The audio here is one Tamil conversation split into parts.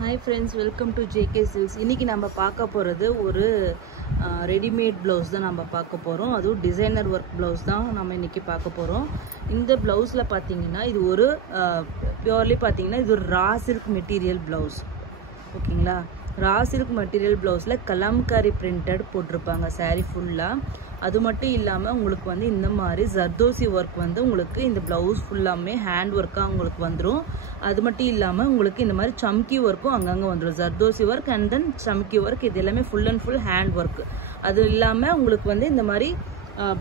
Hi friends, welcome to JK Silks. இன்னைக்கு நம்ம பார்க்க போறது ஒரு ரெடிமேட் ப்ளவுஸ் தான் நம்ம பார்க்க போறோம். அதுவும் டிசைனர் ஒர்க் ப்ளவுஸ் தான் நம்ம இன்னைக்கு பார்க்க போறோம். இந்த ப்ளவுஸ்ல பாத்தீங்கன்னா இது ஒரு பியூர்லி பாத்தீங்கன்னா இது ஒரு ரா சில்க் மெட்டீரியல் ப்ளவுஸ். ஓகேங்களா? ரா சில்க் மெட்டீரியல் ப்ளவுஸ்ல கலம்காரி பிரிண்டட் போட்டிருப்பாங்க saree ஃபுல்லா. அது மட்டும் இல்லாம உங்களுக்கு வந்து இந்த மாதிரி ஜர்தோசி ஒர்க் வந்து உங்களுக்கு இந்த ப்ளவுஸ் ஃபுல்லாமே ஹேண்ட் ஒர்க்கா உங்களுக்கு வந்துரும். அது மட்டும் இல்லாம உங்களுக்கு இந்த மாதிரி சம்கி ஒர்க்கும் அங்கங்க வந்துரும். ஜர்தோசி ஒர்க் அண்ட் தென் சம்கி ஒர்க் இது எல்லாமே full and full hand work. அது இல்லாம உங்களுக்கு வந்து இந்த மாதிரி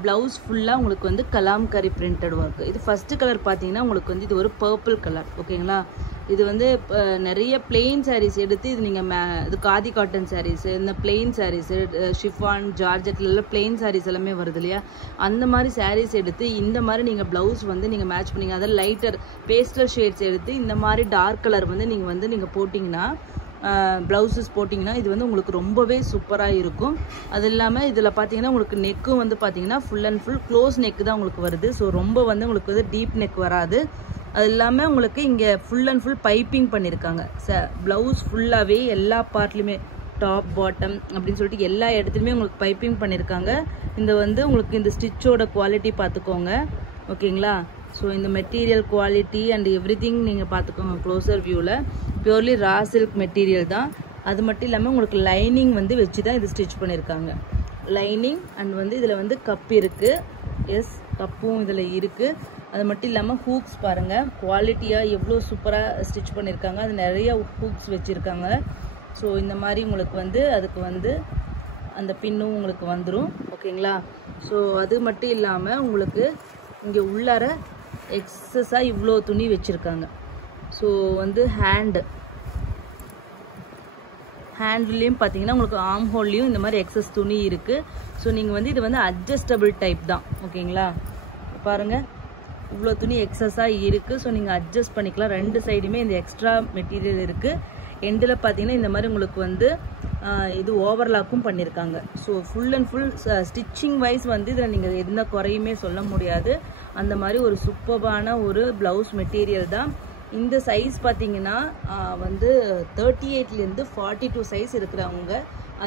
ப்ளவுஸ் ஃபுல்லா உங்களுக்கு வந்து கலாம்காரி பிரிண்டட் ஒர்க். இது ஃபர்ஸ்ட் கலர் பாத்தீங்கன்னா உங்களுக்கு வந்து இது ஒரு பர்பிள் கலர். ஓகேங்களா? இது வந்து நிறைய பிளெயின் சாரீஸ் எடுத்து இது நீங்க இது காதி காட்டன் சாரீஸ், இந்த பிளெயின் சாரீஸ், ஷிஃபான் ஜார்ஜெட்ல எல்லாம் பிளெயின் சாரீஸ் எல்லாமே வருது இல்லையா, அந்த மாதிரி சாரீஸ் எடுத்து இந்த மாதிரி நீங்க பிளவுஸ் வந்து நீங்க மேட்ச் பண்ணீங்க. அதாவது லைட்டர் பேஸ்டல் ஷேட்ஸ் எடுத்து இந்த மாதிரி டார்க் கலர் வந்து நீங்க போட்டிங்கன்னா பிளவுசஸ் போட்டிங்கன்னா இது வந்து உங்களுக்கு ரொம்பவே சூப்பராக இருக்கும். அது இல்லாமல் இதில் பார்த்தீங்கன்னா உங்களுக்கு நெக்கும் வந்து பார்த்தீங்கன்னா full and full close neck தான் உங்களுக்கு வருது. ஸோ ரொம்ப வந்து உங்களுக்கு வந்து டீப் நெக் வராது. அது இல்லாமல் உங்களுக்கு இங்கே ஃபுல் அண்ட் ஃபுல் பைப்பிங் பண்ணியிருக்காங்க. ப்ளவுஸ் ஃபுல்லாகவே எல்லா பார்ட்லையுமே டாப் பாட்டம் அப்படின்னு சொல்லிட்டு எல்லா இடத்துலையுமே உங்களுக்கு பைப்பிங் பண்ணியிருக்காங்க. இந்த வந்து உங்களுக்கு இந்த ஸ்டிச்சோட குவாலிட்டி பார்த்துக்கோங்க. ஓகேங்களா? ஸோ இந்த மெட்டீரியல் குவாலிட்டி அண்ட் எவ்ரிதிங் நீங்கள் பார்த்துக்கோங்க க்ளோசர் வியூவில். பியூர்லி ரா சில்க் மெட்டீரியல் தான். அது மட்டும் இல்லாமல் உங்களுக்கு லைனிங் வந்து வச்சு தான் இது ஸ்டிச் பண்ணியிருக்காங்க. லைனிங் அண்ட் வந்து இதில் வந்து கப் இருக்குது. எஸ், கப்பும் இதில் இருக்குது. அது மட்டும் இல்லாமல் ஹூக்ஸ் பாருங்கள் குவாலிட்டியாக எவ்வளோ சூப்பராக ஸ்டிச் பண்ணியிருக்காங்க. அது நிறைய ஹூக்ஸ் வச்சுருக்காங்க. ஸோ இந்த மாதிரி உங்களுக்கு வந்து அதுக்கு வந்து அந்த பின்னும் உங்களுக்கு வந்துடும். ஓகேங்களா? ஸோ அது மட்டும் இல்லாமல் உங்களுக்கு இங்கே உள்ளார எக்ஸஸாக இவ்வளோ துணி வச்சுருக்காங்க. ஸோ வந்து ஹேண்ட்லேயும் பார்த்தீங்கன்னா உங்களுக்கு ஆர்ம் ஹோல்லையும் இந்த மாதிரி எக்ஸஸ் துணி இருக்குது. ஸோ நீங்கள் வந்து இது வந்து அட்ஜஸ்டபிள் டைப் தான். ஓகேங்களா? பாருங்கள் இவ்வளோ துணி எக்ஸஸாக இருக்குது. ஸோ நீங்கள் அட்ஜஸ்ட் பண்ணிக்கலாம். ரெண்டு சைடுமே இந்த எக்ஸ்ட்ரா மெட்டீரியல் இருக்குது. எண்டில் பார்த்தீங்கன்னா இந்த மாதிரி உங்களுக்கு வந்து இது ஓவர்லாக்கும் பண்ணியிருக்காங்க. So full and full stitching wise வந்து இதில் நீங்கள் எந்த குறையுமே சொல்ல முடியாது. அந்த மாதிரி ஒரு சூப்பரான ஒரு ப்ளவுஸ் மெட்டீரியல் தான். இந்த சைஸ் பார்த்தீங்கன்னா வந்து 38லேருந்து 42 சைஸ் இருக்கிறவங்க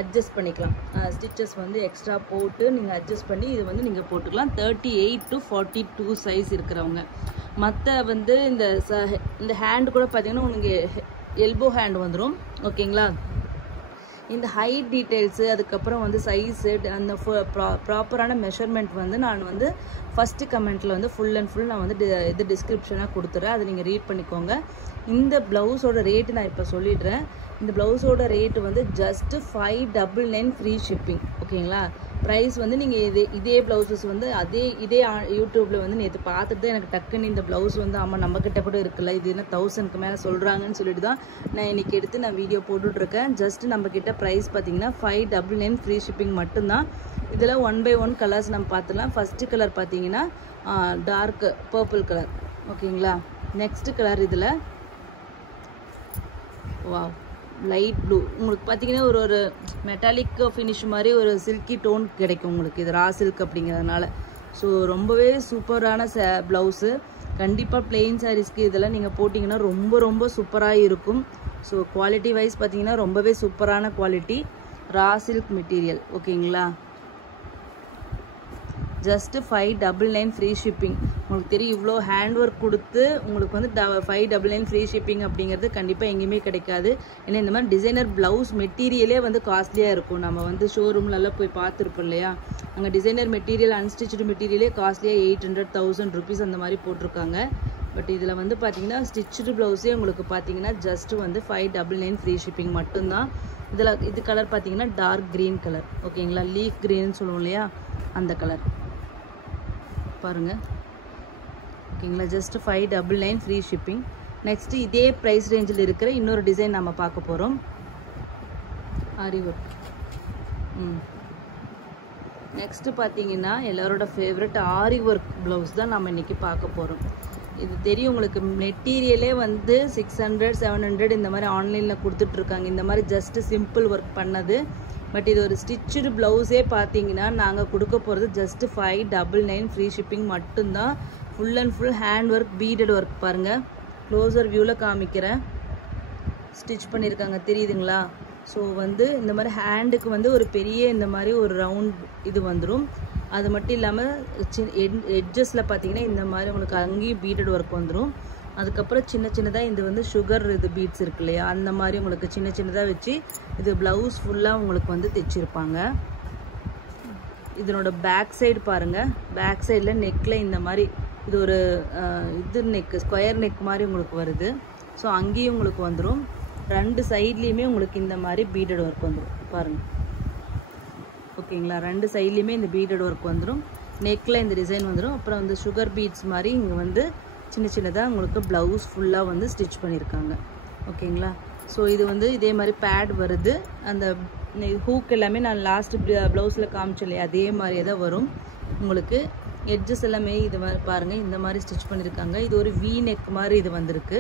அட்ஜஸ்ட் பண்ணிக்கலாம். ஸ்டிச்சஸ் வந்து எக்ஸ்ட்ரா போட்டு நீங்கள் அட்ஜஸ்ட் பண்ணி இது வந்து நீங்கள் போட்டுக்கலாம். 38 to 42 சைஸ் இருக்கிறவங்க. மற்ற வந்து இந்த ஹேண்டு கூட பார்த்தீங்கன்னா உங்களுக்கு எல்போ ஹேண்ட் வந்துடும். ஓகேங்களா? இந்த ஹைட் டீட்டெயில்ஸு அதுக்கப்புறம் வந்து சைஸு அந்த ப்ராப்பரான மெஷர்மெண்ட் வந்து நான் வந்து ஃபஸ்ட்டு கமெண்ட்டில் வந்து ஃபுல் அண்ட் ஃபுல் நான் வந்து இது டிஸ்கிரிப்ஷனாக கொடுத்துட்றேன். அதை நீங்கள் ரீட் பண்ணிக்கோங்க. இந்த ப்ளவுஸோட ரேட்டு நான் இப்போ சொல்லிடுறேன். இந்த ப்ளவுஸோட ரேட்டு வந்து ஜஸ்ட்டு 599 ஃப்ரீ ஷிப்பிங். ஓகேங்களா? ப்ரைஸ் வந்து நீங்கள் இதே ப்ளவுஸஸ் வந்து இதே யூடியூப்பில் வந்து நேற்று பார்த்துட்டு தான் எனக்கு டக்குன்னு இந்த ப்ளவுஸ் வந்து ஆமாம் நம்மக்கிட்ட கூட இருக்குல்ல, இது என்ன 1000க்கு மேலே சொல்கிறாங்கன்னு சொல்லிட்டு தான் நான் இன்றைக்கி எடுத்து நான் வீடியோ போட்டுட்ருக்கேன். ஜஸ்ட்டு நம்மக்கிட்ட ப்ரைஸ் பார்த்தீங்கன்னா 599 ஃப்ரீ ஷிப்பிங் மட்டும்தான். இதில் 1 by 1 கலர்ஸ் நம்ம பார்த்துலாம். ஃபஸ்ட்டு கலர் பார்த்தீங்கன்னா டார்க் பர்பிள் கலர். ஓகேங்களா? நெக்ஸ்ட்டு கலர் இதில் வாவ் லைட் ப்ளூ. உங்களுக்கு பார்த்தீங்கன்னா ஒரு மெட்டாலிக் ஃபினிஷ் மாதிரி ஒரு சில்கி டோன் கிடைக்கும் உங்களுக்கு. இது ரா சில்க் அப்படிங்கிறதுனால. ஸோ ரொம்பவே சூப்பரான ப்ளவுஸு. கண்டிப்பாக பிளெயின் சாரீஸ்க்கு இதெல்லாம் நீங்கள் போட்டிங்கன்னா ரொம்ப ரொம்ப சூப்பராக இருக்கும். ஸோ குவாலிட்டி வைஸ் பார்த்தீங்கன்னா ரொம்பவே சூப்பரான குவாலிட்டி ரா சில்க் மெட்டீரியல். ஓகேங்களா? Just 599 free shipping. உங்களுக்கு தெரியும் இவ்வளோ ஹேண்ட் ஒர்க் கொடுத்து உங்களுக்கு வந்து 599 ஃப்ரீ ஷிப்பிங் அப்படிங்கிறது கண்டிப்பாக எங்கேயுமே கிடைக்காது. ஏன்னா இந்த மாதிரி டிசைனர் ப்ளவுஸ் மெட்டீரியலே வந்து காஸ்ட்லியாக இருக்கும். நம்ம வந்து ஷோரூம்லலாம் போய் பார்த்துருப்போம் இல்லையா, அங்கே டிசைனர் மெட்டீரியல் அன்ஸ்டிச்சு மெட்டீரியலே காஸ்ட்லியாக 800-1000 ருபீஸ் அந்த மாதிரி போட்டிருக்காங்க. பட் இதில் வந்து பார்த்தீங்கன்னா ஸ்டிச்சு ப்ளவுஸே உங்களுக்கு பார்த்தீங்கன்னா ஜஸ்ட்டு வந்து 599 ஃப்ரீ ஷிப்பிங் மட்டும்தான். இது கலர் பார்த்தீங்கன்னா டார்க் க்ரீன் கலர். ஓகேங்களா? லீஃப் க்ரீன்னு சொல்லுவோம் இல்லையா, அந்த கலர் பாருங்கள். ஓகேங்களா? Just 599 free shipping. நெக்ஸ்ட்டு இதே ப்ரைஸ் ரேஞ்சில் இருக்கிற இன்னொரு டிசைன் நம்ம பார்க்க போகிறோம். ஆரி ஒர்க். நெக்ஸ்ட்டு பார்த்தீங்கன்னா எல்லாரோட ஃபேவரட் ஆரி ஒர்க் ப்ளவுஸ் தான் நம்ம இன்றைக்கி பார்க்க போகிறோம். இது தெரியும் உங்களுக்கு மெட்டீரியலே வந்து 600-700 இந்த மாதிரி ஆன்லைனில் கொடுத்துட்ருக்காங்க. இந்த மாதிரி ஜஸ்ட்டு சிம்பிள் ஒர்க் பண்ணது. பட் இது ஒரு ஸ்டிச்சு ப்ளவுஸே பார்த்தீங்கன்னா நாங்கள் கொடுக்க போகிறது ஜஸ்ட்டு 599 ஃப்ரீ ஷிப்பிங் மட்டும்தான். Full and full hand work பீடட் work பாருங்கள். க்ளோசர் வியூவில் காமிக்கிறேன். ஸ்டிச் பண்ணியிருக்காங்க தெரியுதுங்களா? ஸோ வந்து இந்த மாதிரி ஹேண்டுக்கு வந்து ஒரு பெரிய இந்த மாதிரி ஒரு ரவுண்ட் இது வந்துடும். அது மட்டும் இல்லாமல் எட்ஜஸில் பார்த்தீங்கன்னா இந்த மாதிரி உங்களுக்கு அங்கேயும் பீடட் ஒர்க் வந்துடும். அதுக்கப்புறம் சின்ன சின்னதாக இது வந்து சுகர் இது பீட்ஸ் இருக்கு இல்லையா, அந்த மாதிரி உங்களுக்கு சின்ன சின்னதாக வச்சு இது ப்ளவுஸ் ஃபுல்லாக உங்களுக்கு வந்து தைச்சிருப்பாங்க. இதனோட பேக் சைடு பாருங்கள். பேக் சைடில் நெக்கில் இந்த மாதிரி இது ஒரு இது நெக் ஸ்கொயர் நெக் மாதிரி உங்களுக்கு வருது. ஸோ அங்கேயும் உங்களுக்கு வந்துடும். ரெண்டு சைட்லேயுமே உங்களுக்கு இந்த மாதிரி பீடட் ஒர்க் வந்துடும் பாருங்கள். ஓகேங்களா? ரெண்டு சைட்லேயுமே இந்த பீடட் ஒர்க் வந்துடும். நெக்கில் இந்த டிசைன் வந்துடும். அப்புறம் இந்த சுகர் பீட்ஸ் மாதிரி இங்கே வந்து சின்ன சின்னதாக உங்களுக்கு ப்ளவுஸ் ஃபுல்லாக வந்து ஸ்டிச் பண்ணியிருக்காங்க. ஓகேங்களா? ஸோ இது வந்து இதே மாதிரி பேட் வருது. அந்த ஹூக் எல்லாமே நான் லாஸ்ட் ப்ளவுஸில் காமிச்சேன் இல்லையா, அதே மாதிரியே தான் வரும் உங்களுக்கு. எட்ஜஸ் எல்லாமே இது மாதிரி பாருங்கள், இந்த மாதிரி ஸ்டிச் பண்ணியிருக்காங்க. இது ஒரு வி நெக் மாதிரி இது வந்திருக்கு.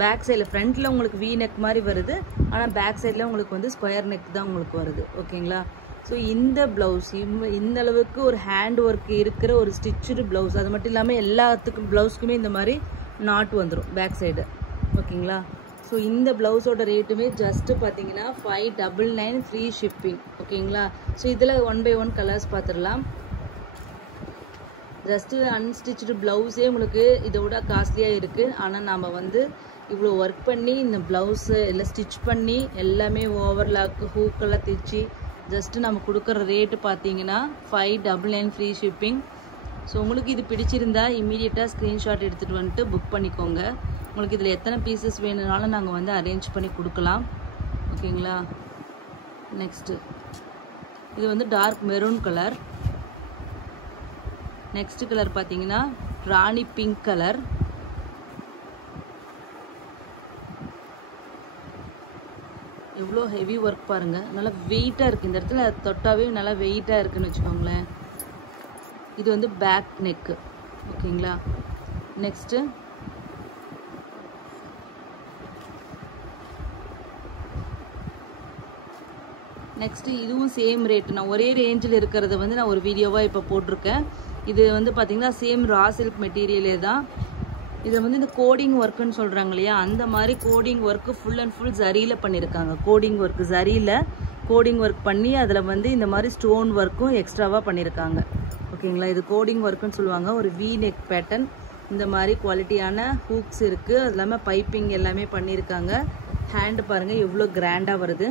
பேக் சைடில் ஃப்ரண்ட்டில் உங்களுக்கு வி நெக் மாதிரி வருது, ஆனால் பேக் சைடில் உங்களுக்கு வந்து ஸ்கொயர் நெக் தான் உங்களுக்கு வருது. ஓகேங்களா? ஸோ இந்த ப்ளவுஸ் இந்த அளவுக்கு ஒரு ஹேண்ட் ஒர்க் இருக்கிற ஒரு ஸ்டிச்சு ப்ளவுஸ். அது மட்டும் இல்லாமல் எல்லாத்துக்கும் ப்ளவுஸ்க்குமே இந்த மாதிரி நாட் வந்துடும் பேக் சைடு. ஓகேங்களா? ஸோ இந்த ப்ளவுஸோட ரேட்டுமே ஜஸ்ட்டு பார்த்தீங்கன்னா 599 ஃப்ரீ ஷிப்பிங். ஓகேங்களா? ஸோ இதில் 1 by 1 கலர்ஸ் பார்த்துடலாம். ஜஸ்ட்டு அன்ஸ்டிச்சு ப்ளவுஸே உங்களுக்கு இதை விட காஸ்ட்லியாக இருக்குது. ஆனால் நாம் வந்து இவ்வளோ ஒர்க் பண்ணி இந்த ப்ளவுஸு எல்லாம் ஸ்டிச் பண்ணி எல்லாமே ஓவர்லாக்கு ஹூக்கெல்லாம் தைச்சி ஜஸ்ட்டு நம்ம கொடுக்குற ரேட்டு பார்த்தீங்கன்னா 599 ஃப்ரீ ஷிப்பிங். ஸோ உங்களுக்கு இது பிடிச்சிருந்தா இமீடியட்டாக ஸ்க்ரீன்ஷாட் எடுத்துகிட்டு வந்துட்டு புக் பண்ணிக்கோங்க. உங்களுக்கு இதில் எத்தனை பீசஸ் வேணும்னாலும் நாங்கள் வந்து அரேஞ்ச் பண்ணி கொடுக்கலாம். ஓகேங்களா? நெக்ஸ்ட்டு இது வந்து dark maroon colour. Next colour பார்த்தீங்கன்னா ராணி பிங்க் கலர். எவ்வளோ ஹெவி ஒர்க் பாருங்கள். நல்லா வெயிட்டாக இருக்குது. இந்த இடத்துல தொட்டாவே நல்லா வெயிட்டாக இருக்குதுன்னு வச்சுக்கோங்களேன். இது வந்து பேக் நெக்கு. ஓகேங்களா? நெக்ஸ்ட்டு இதுவும் சேம் ரேட்டு. நான் ஒரே ரேஞ்சில் இருக்கிறத வந்து நான் ஒரு வீடியோவாக இப்போ போட்டிருக்கேன். இது வந்து பார்த்திங்கன்னா சேம் ரா சில்க் மெட்டீரியலே தான். இதை வந்து இந்த கோடிங் ஒர்க்குன்னு சொல்கிறாங்க இல்லையா, அந்த மாதிரி coding work full and full ஜரியில் பண்ணியிருக்காங்க. கோடிங் ஒர்க்கு ஜரியில் கோடிங் ஒர்க் பண்ணி அதில் வந்து இந்த மாதிரி ஸ்டோன் ஒர்க்கும் எக்ஸ்ட்ராவாக பண்ணியிருக்காங்க. ஓகேங்களா? இது கோடிங் ஒர்க்குன்னு சொல்லுவாங்க. ஒரு வி நெக் பேட்டர்ன். இந்த மாதிரி குவாலிட்டியான ஹூக்ஸ் இருக்குது. அது இல்லாமல் பைப்பிங் எல்லாமே பண்ணியிருக்காங்க. ஹேண்டு பாருங்கள் எவ்வளோ கிராண்டாக வருது.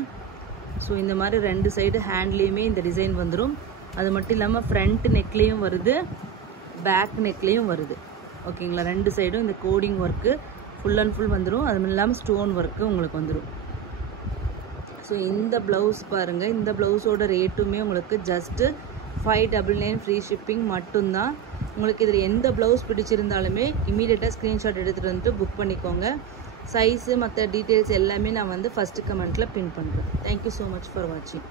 ஸோ இந்த மாதிரி ரெண்டு சைடு ஹேண்ட்லேயுமே இந்த டிசைன் வந்துடும். அது மட்டும் இல்லாமல் ஃப்ரண்ட் நெக்லேயும் வருது, பேக் நெக்லேயும் வருது. ஓகேங்களா? ரெண்டு சைடும் இந்த coding work full and full வந்துடும். அது இல்லாமல் ஸ்டோன் ஒர்க்கு உங்களுக்கு வந்துடும். ஸோ இந்த ப்ளவுஸ் பாருங்கள். இந்த ப்ளவுஸோட ரேட்டுமே உங்களுக்கு ஜஸ்ட்டு 599 ஃப்ரீ ஷிப்பிங் மட்டும்தான். உங்களுக்கு இதில் எந்த ப்ளவுஸ் பிடிச்சிருந்தாலுமே இமீடியட்டாக ஸ்க்ரீன்ஷாட் எடுத்துகிட்டு வந்துட்டு புக் பண்ணிக்கோங்க. சைஸு மற்ற டீட்டெயில்ஸ் எல்லாமே நான் வந்து ஃபஸ்ட்டு கமெண்ட்டில் பின் பண்ணுறேன். தேங்க்யூ ஸோ மச் ஃபார் வாட்சிங்.